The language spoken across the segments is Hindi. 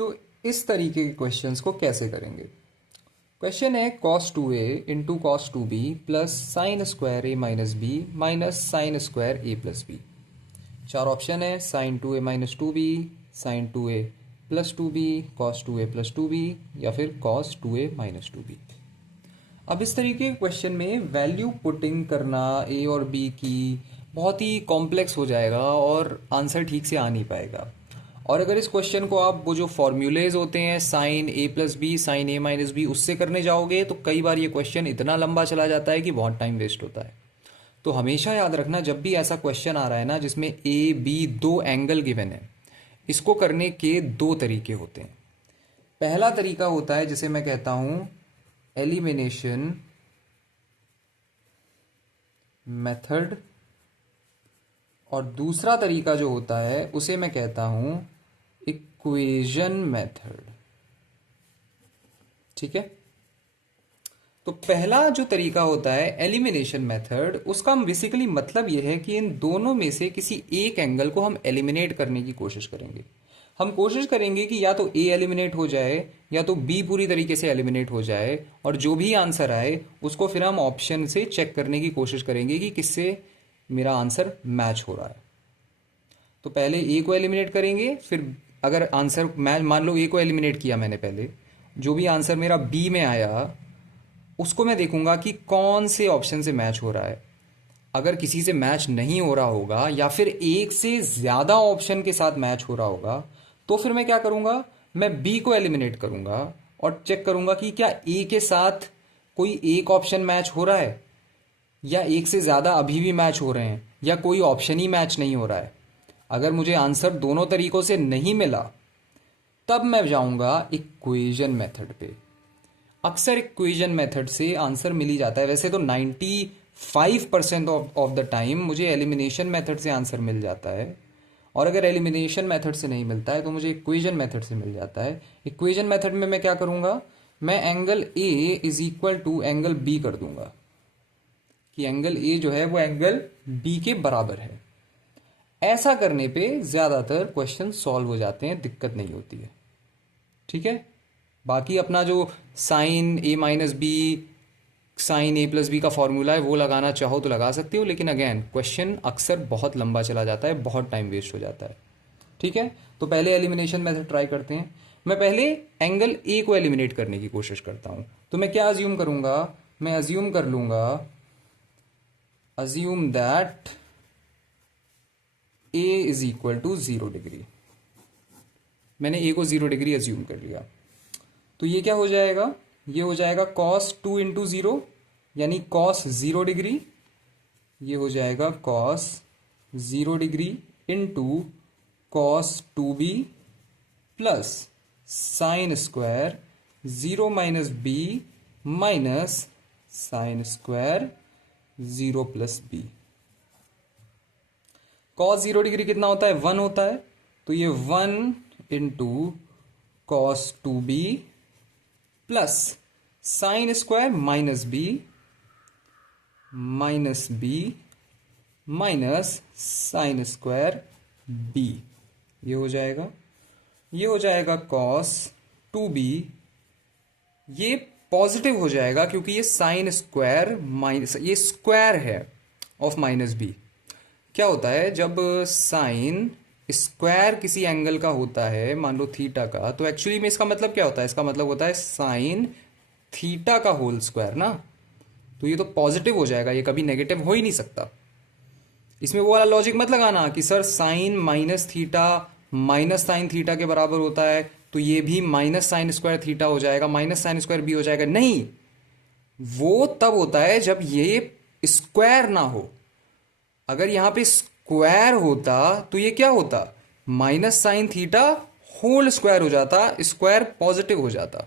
तो इस तरीके के क्वेश्चंस को कैसे करेंगे। क्वेश्चन है cos 2a into cos 2b plus sine square a minus B minus sine square a plus B. चार ऑप्शन है, sine 2a minus 2b, sine 2a plus 2b, cos 2a plus 2b या फिर cos 2a माइनस 2b। अब इस तरीके के क्वेश्चन में वैल्यू पुटिंग करना a और b की बहुत ही कॉम्प्लेक्स हो जाएगा और आंसर ठीक से आ नहीं पाएगा। और अगर इस क्वेश्चन को आप वो जो फॉर्मूलेज होते हैं sine a plus B, sine a minus B, उससे करने जाओगे तो कई बार ये क्वेश्चन इतना लंबा चला जाता है कि बहुत टाइम वेस्ट होता है। तो हमेशा याद रखना, जब भी ऐसा क्वेश्चन आ रहा है ना जिसमें ए बी दो एंगल गिवन है, इसको करने के दो तरीके होते हैं। पहला तरीका होता है जिसे मैं कहता हूं एलिमिनेशन मेथड, और दूसरा तरीका जो होता है उसे मैं कहता हूं इक्वेशन मेथड। ठीक है, तो पहला जो तरीका होता है एलिमिनेशन मेथड, उसका बेसिकली मतलब यह है कि इन दोनों में से किसी एक एंगल को हम एलिमिनेट करने की कोशिश करेंगे। हम कोशिश करेंगे कि या तो ए एलिमिनेट हो जाए या तो बी पूरी तरीके से एलिमिनेट हो जाए, और जो भी आंसर आए उसको फिर हम ऑप्शन से चेक करने की कोशिश करेंगे कि किससे मेरा आंसर मैच हो रहा है। तो पहले ए को एलिमिनेट करेंगे, फिर अगर आंसर मैच, मान लो ए को एलिमिनेट किया मैंने पहले, जो भी आंसर मेरा बी में आया उसको मैं देखूंगा कि कौन से ऑप्शन से मैच हो रहा है। अगर किसी से मैच नहीं हो रहा होगा या फिर एक से ज्यादा ऑप्शन के साथ मैच हो रहा होगा तो फिर मैं क्या करूंगा, मैं बी को एलिमिनेट करूंगा और चेक करूंगा कि क्या ए के साथ कोई एक ऑप्शन मैच हो रहा है या एक से ज्यादा अभी भी मैच हो रहे हैं या कोई ऑप्शन ही मैच नहीं हो रहा है। अगर मुझे आंसर दोनों तरीकों से नहीं मिला तब मैं जाऊंगा इक्वेशन मेथड पे। अक्सर इक्वेशन मेथड से आंसर मिल ही जाता है। वैसे तो 95% ऑफ द टाइम मुझे एलिमिनेशन मेथड से आंसर मिल जाता है, और अगर एलिमिनेशन मेथड से नहीं मिलता है तो मुझे इक्वेशन मेथड से मिल जाता है। इक्वेशन मेथड में मैं क्या करूंगा, मैं angle A is equal to angle B कर दूंगा कि एंगल ए जो है वो एंगल बी के बराबर है। ऐसा करने पे ज्यादातर क्वेश्चन सॉल्व हो जाते हैं, दिक्कत नहीं होती है। ठीक है, बाकी अपना जो साइन ए माइनस बी, साइन ए प्लस बी का फॉर्मूला है वो लगाना चाहो तो लगा सकते हो, लेकिन अगेन क्वेश्चन अक्सर बहुत लंबा चला जाता है, बहुत टाइम वेस्ट हो जाता है। ठीक है, तो पहले एलिमिनेशन मेथड ट्राई करते हैं। मैं पहले एंगल ए को एलिमिनेट करने की कोशिश करता हूं। तो मैं क्या अज्यूम करूंगा, मैं अज्यूम कर लूंगा, assume that A is equal to 0 degree. मैंने ए को 0 डिग्री अज्यूम कर लिया। तो ये क्या हो जाएगा, ये हो जाएगा cos 2 इंटू 0 यानी cos 0 डिग्री। ये हो जाएगा cos 0 degree into cos 2b plus sine square 0 minus B minus sine square 0 plus B. cos 0 degree कितना होता है, 1 होता है। तो ये 1 into cos 2b plus sine square minus B minus sine square B. ये हो जाएगा, ये हो जाएगा cos 2b। ये पॉजिटिव हो जाएगा क्योंकि ये साइन स्क्वायर माइनस, ये स्क्वायर है ऑफ माइनस बी। क्या होता है जब साइन स्क्वायर किसी एंगल का होता है, मान लो थीटा का, तो एक्चुअली में इसका मतलब क्या होता है, इसका मतलब होता है साइन थीटा का होल स्क्वायर ना। तो ये तो पॉजिटिव हो जाएगा, ये कभी नेगेटिव हो ही नहीं सकता। इसमें वो वाला लॉजिक मत लगाना कि sir sine minus theta minus sine theta के बराबर होता है तो ये भी माइनस साइन स्क्वायर थीटा हो जाएगा, माइनस साइन स्क्वायर बी हो जाएगा। नहीं, वो तब होता है जब ये स्क्वायर ना हो। अगर यहां पे स्क्वायर होता तो ये क्या होता, minus sine theta whole square हो जाता, स्क्वायर पॉजिटिव हो जाता।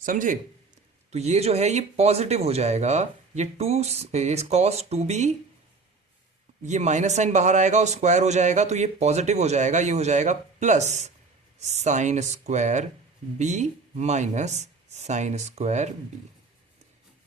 समझे, तो ये जो है ये पॉजिटिव हो जाएगा। ये cos 2b, ये माइनस साइन बाहर आएगा और स्क्वायर हो जाएगा तो ये पॉजिटिव हो जाएगा। ये हो जाएगा plus sine square B minus sine square B.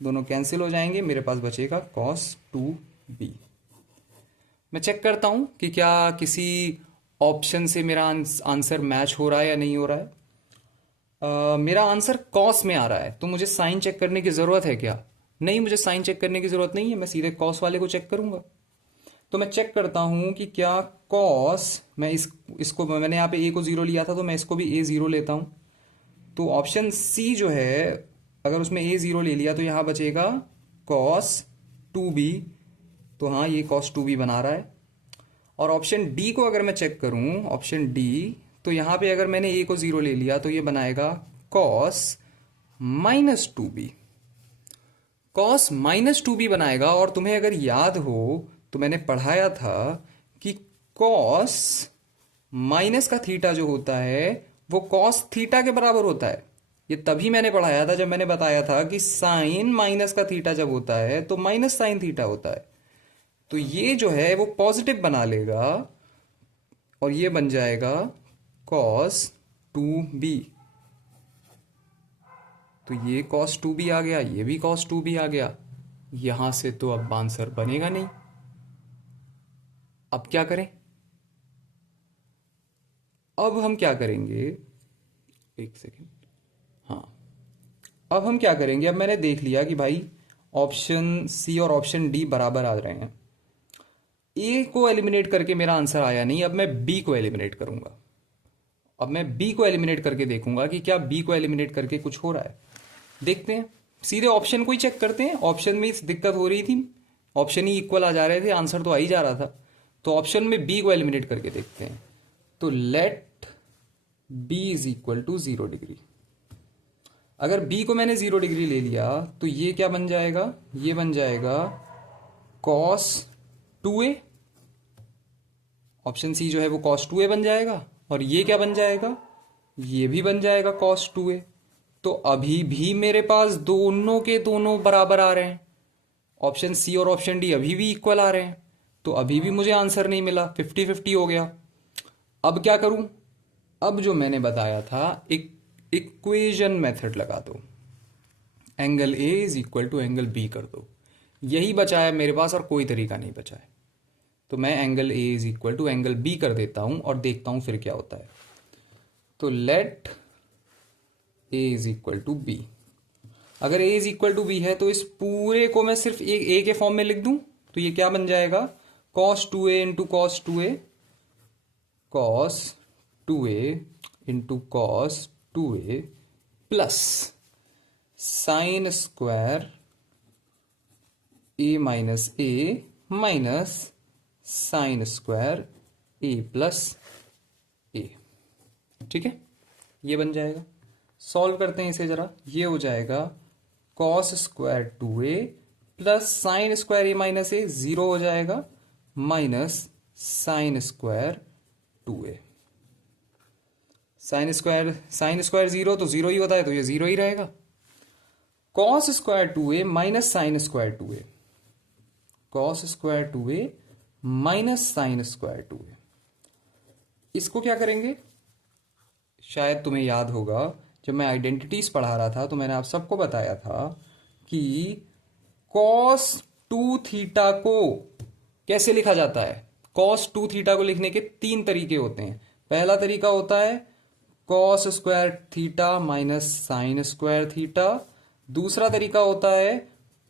दोनों कैंसिल हो जाएंगे, मेरे पास बचेगा cos 2b। मैं चेक करता हूं कि क्या किसी ऑप्शन से मेरा आंसर मैच हो रहा है या नहीं हो रहा है। मेरा आंसर कॉस में आ रहा है, तो मुझे साइन चेक करने की ज़रूरत है क्या? नहीं, मुझे साइन चेक करने की ज़रूरत नहीं है, मैं सीधे कॉस वाले को चेक करूंगा। तो मैं चेक करता हूं कि क्या कॉस, मैं इसको मैंने यहाँ पे ए को ज़ीरो लिया था, तो मैं इसको भी ए ज़ीरो लेता हूँ। तो ऑप्शन सी जो है, अगर उसमें ए ज़ीरो ले लिया तो यहाँ बचेगा कॉस टू बी। तो हाँ, ये कॉस टू बी बना रहा है। और ऑप्शन डी को अगर मैं चेक करूं, ऑप्शन डी, तो यहाँ पे अगर मैंने ए को ज़ीरो ले लिया तो ये बनाएगा cos minus two B. Cos minus two B बनाएगा। और तुम्हें अगर याद हो तो मैंने पढ़ाया था कि कॉस माइनस का थीटा जो होता है वो कॉस थीटा के बराबर होता है। ये तभी मैंने पढ़ाया था जब मैंने बताया था कि साइन माइनस का थीटा जब होता है तो माइनस साइन थीटा होता है। तो ये जो है वो पॉजिटिव बना लेगा और ये बन जाएगा कॉस टू बी। तो ये कॉस टू बी आ गया, ये भी कॉस टू बी आ गया। यहां से तो अब आंसर बनेगा नहीं। अब क्या करें? अब हम क्या करेंगे, एक सेकेंड। हाँ, अब हम क्या करेंगे, अब मैंने देख लिया कि भाई ऑप्शन सी और ऑप्शन डी बराबर आ रहे हैं। ए को एलिमिनेट करके मेरा आंसर आया नहीं, अब मैं बी को एलिमिनेट करूंगा। अब मैं बी को एलिमिनेट करके देखूंगा कि क्या बी को एलिमिनेट करके कुछ हो रहा है। देखते हैं, सीधे ऑप्शन को ही चेक करते हैं। ऑप्शन में दिक्कत हो रही थी, ऑप्शन ही इक्वल आ जा रहे थे, आंसर तो आ ही जा रहा था। तो ऑप्शन में बी को एलिमिनेट करके देखते हैं। तो let B is equal to 0 degree. अगर बी को मैंने 0 डिग्री ले लिया तो ये क्या बन जाएगा, ये बन जाएगा कॉस टू ए। ऑप्शन सी जो है वो कॉस टू ए बन जाएगा। और ये क्या बन जाएगा, ये भी बन जाएगा कॉस टू ए। तो अभी भी मेरे पास दोनों के दोनों बराबर आ रहे हैं। ऑप्शन सी और ऑप्शन डी अभी भी इक्वल आ रहे हैं। तो अभी भी मुझे आंसर नहीं मिला, 50-50 हो गया। अब क्या करूं? अब जो मैंने बताया था, एक इक्वेशन मेथड लगा दो, angle A is equal to angle B कर दो। यही बचा है मेरे पास और कोई तरीका नहीं बचा है। तो मैं angle A is equal to angle B कर देता हूं और देखता हूं फिर क्या होता है। तो let A is equal to B. अगर A is equal to B है तो इस पूरे को मैं सिर्फ एक ए के फॉर्म में लिख दूं तो ये क्या बन जाएगा, cos two A into cos two A, cos two A into cos two A plus sine square A minus A minus sine square A plus ए। ठीक है, ये बन जाएगा। सॉल्व करते हैं इसे जरा। ये हो जाएगा cos square two A plus sine square A minus A, zero हो जाएगा, minus sine square two A. Sine square zero तो जीरो ही होता है, तो ये जीरो ही रहेगा। Cos square two A minus sine square two A, cos square two A minus sine square two A. इसको क्या करेंगे, शायद तुम्हें याद होगा जब मैं आइडेंटिटीज पढ़ा रहा था तो मैंने आप सबको बताया था कि कॉस टू थीटा को कैसे लिखा जाता है। कॉस टू थीटा को लिखने के 3 तरीके होते हैं। पहला तरीका होता है cos square theta minus sine square theta. दूसरा तरीका होता है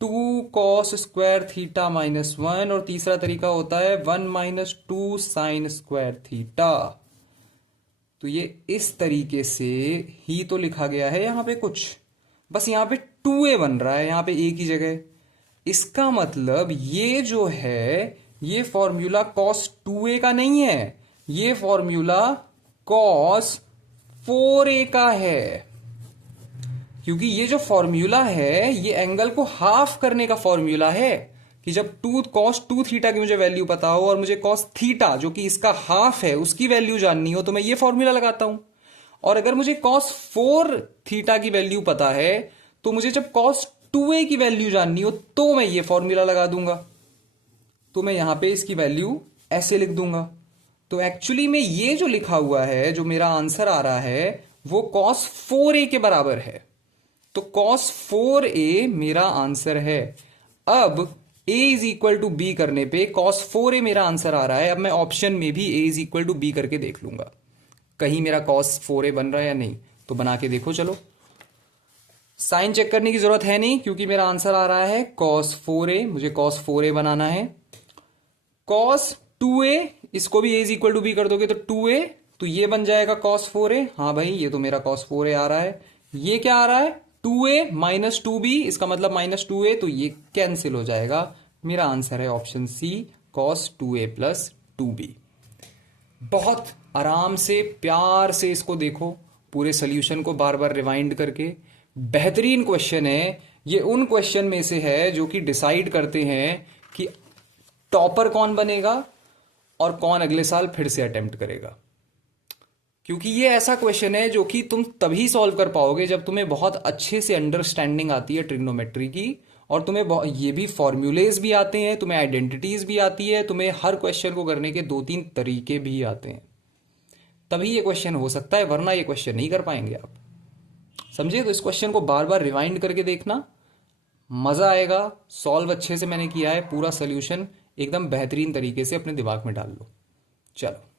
2 कॉस स्क्वायर थीटा माइनस 1। और तीसरा तरीका होता है 1 माइनस 2 साइन स्क्वायर थीटा। तो ये इस तरीके से ही तो लिखा गया है यहां पे कुछ, बस यहां पे 2a बन रहा है यहां पे a की जगह। इसका मतलब ये जो है ये फॉर्मूला कॉस 2a का नहीं है, ये फॉर्मूला कॉस 4a का है। क्योंकि ये जो फॉर्मूला है ये एंगल को हाफ करने का फॉर्मूला है कि जब कॉस टू थीटा की मुझे वैल्यू पता हो और मुझे कॉस थीटा जो कि इसका हाफ है उसकी वैल्यू जाननी हो तो मैं ये फॉर्मूला लगाता हूं। और अगर मुझे कॉस 4 थीटा की वैल्यू पता है तो मुझे जब कॉस 2a की वैल्यू जाननी हो तो मैं ये फॉर्मूला लगा दूंगा। तो मैं यहां पे इसकी वैल्यू ऐसे लिख दूंगा। तो एक्चुअली में ये जो लिखा हुआ है, जो मेरा आंसर आ रहा है, वो कॉस 4a के बराबर है। तो कॉस 4a मेरा आंसर है। अब a is equal to B करने पे कॉस 4a मेरा आंसर आ रहा है। अब मैं ऑप्शन में भी a is equal to B करके देख लूंगा कहीं मेरा कॉस 4a बन रहा है या नहीं। तो बना के देखो। चलो, साइन चेक करने की जरूरत है नहीं क्योंकि मेरा आंसर आ रहा है cos 4a, मुझे cos 4a बनाना है। cos 2a, इसको भी a is equal to B कर दोगे तो 2a, तो ये बन जाएगा cos 4a। हाँ भाई, ये तो मेरा cos 4a आ रहा है। ये क्या आ रहा है, 2a माइनस 2b, इसका मतलब माइनस 2a, तो ये कैंसिल हो जाएगा। मेरा आंसर है option C, cos 2a plus 2b। बहुत आराम से प्यार से इसको देखो, पूरे सोल्यूशन को बार बार रिवाइंड करके। बेहतरीन क्वेश्चन है ये, उन क्वेश्चन में से है जो कि डिसाइड करते हैं कि टॉपर कौन बनेगा और कौन अगले साल फिर से अटेम्प्ट करेगा। क्योंकि ये ऐसा क्वेश्चन है जो कि तुम तभी सॉल्व कर पाओगे जब तुम्हें बहुत अच्छे से अंडरस्टैंडिंग आती है ट्रिग्नोमेट्री की, और तुम्हें ये भी फॉर्मूलेज भी आते हैं, तुम्हें आइडेंटिटीज भी आती है, तुम्हें हर क्वेश्चन को करने के 2-3 तरीके भी आते हैं। तभी ये क्वेश्चन हो सकता है, वरना ये क्वेश्चन नहीं कर पाएंगे आप। समझे? तो इस क्वेश्चन को बार बार रिवाइंड करके देखना, मजा आएगा। सॉल्व अच्छे से मैंने किया है, पूरा सोल्यूशन एकदम बेहतरीन तरीके से अपने दिमाग में डाल लो। चलो।